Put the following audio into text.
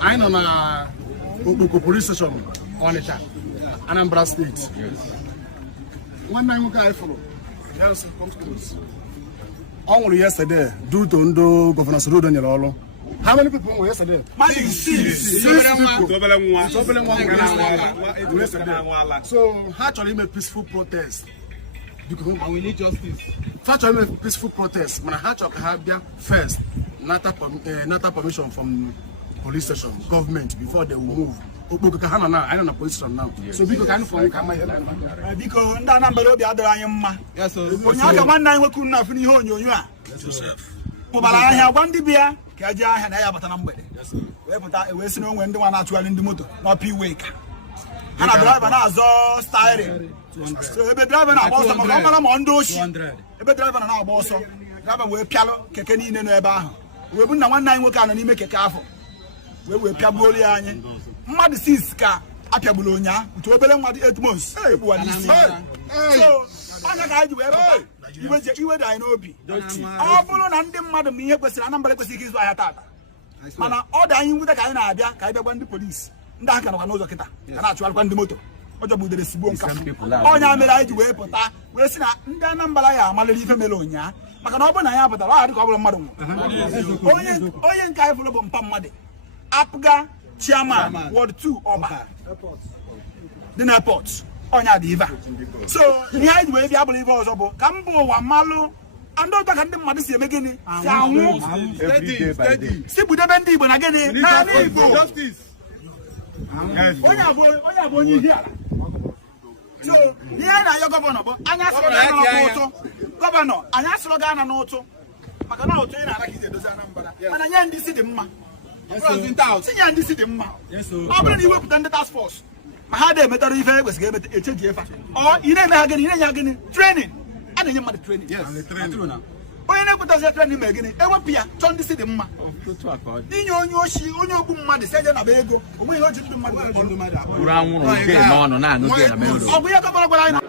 I know na police station Onitsha Anambra State. One night we got follow. Yes, come close. Only yesterday, due to Governor Surudo Nyalolo. How many people were yesterday? Six people. So, actually, made peaceful protest. And we need justice. Actually, made peaceful protest. When I had to have first, not permission from police station, government before they will move. I don't know police station now. So because can for come here. Because nda number obi adara anya mma. Yes sir. Onya ga nwanna anyị nweku na afuni ihe onyonyo a. Joseph. Mobala ahịa gwa ndị bịa ka aje ahịa na ya bata na mgbede. Yes sir. Wee pụta wee si na onwe ndị nwa na-atụgharị ndị moto na P-Wake. Ha na driver na-azọ steering. So ebe driver na-agba ọsọ maka ọmara ma ndị oshi. Ebe driver na-agba ọsọ. Driver wee pịalụ keke niile nọ ebe ahụ. Wee bụ na nwanna anyị nwoke anọ n'ime keke afọ. Wee pịagbuolu ya anyị. Mmadụ 6 ka apịagburu onya otu obere mmadụ 8 months egbuwa n'isi. So anya ka anyị ji wee pụta iwe dị anyị n'obi. Ọ bụrụ na ndị mmadụ ma ihe kwesịrị Anambra ekwesịghị ịzụ ahịa tata, mana ọ dị anyị nwute ka anyị na-abịa ka anyị bịa gwa ndị polisi ndị ahụ ka nọkwa n'ụzọ kịta ka na-achụgharịkwa ndị moto ọjọọ budere sigbuo nka ọnya mere anyị ji wee pụta wee sị na ndị Anambra ya amaliri ife mere ụnyaa maka na ọ bụrụ na ya pụtara ọ dị ka ọ bụrụ mmadụ nwụrụ. Onye nke anyị fụrụ bụ mpa mmadụ apụga Chairman Ward 2 Oba the airport onya dị iva. So ihe anyị wee bịa bụrụ ife ọzọ bụ ka mba ụwa malụ ndị ọzọ ka ndị mmadụ si eme gịnị si anwụ si budebe ndị Igbo na gịnị n'ala Igbo. Onye abụ onye ihe ala. So ihe anyị na-ayọ gọvanọ bụ anya sịrọ ga na n'ụtụ gọvanọ anya sịrọ ga na n'ụtụ maka na ụtụ ị na-ara ka iji edozi Anambra mana nye ndị isi dị mma. Tinye ndị isi dị mma. Ọ bụrụ na iwepụta ndị task force ma ha na-emetara ife ekwesịghị emeta echeji efa ị na-eme ha gịnị ị na-enye ha gịnị training a na-enye mmadụ training. Onye na-ekwetazi training mee gịnị ewepụ ya chọọ ndị isi dị mma inye onye oshi onye ogbu mmadụ si eje naba ego onwe ihe o ji ndị mmadụ ọ bụ ya gọvanọ gwara anyị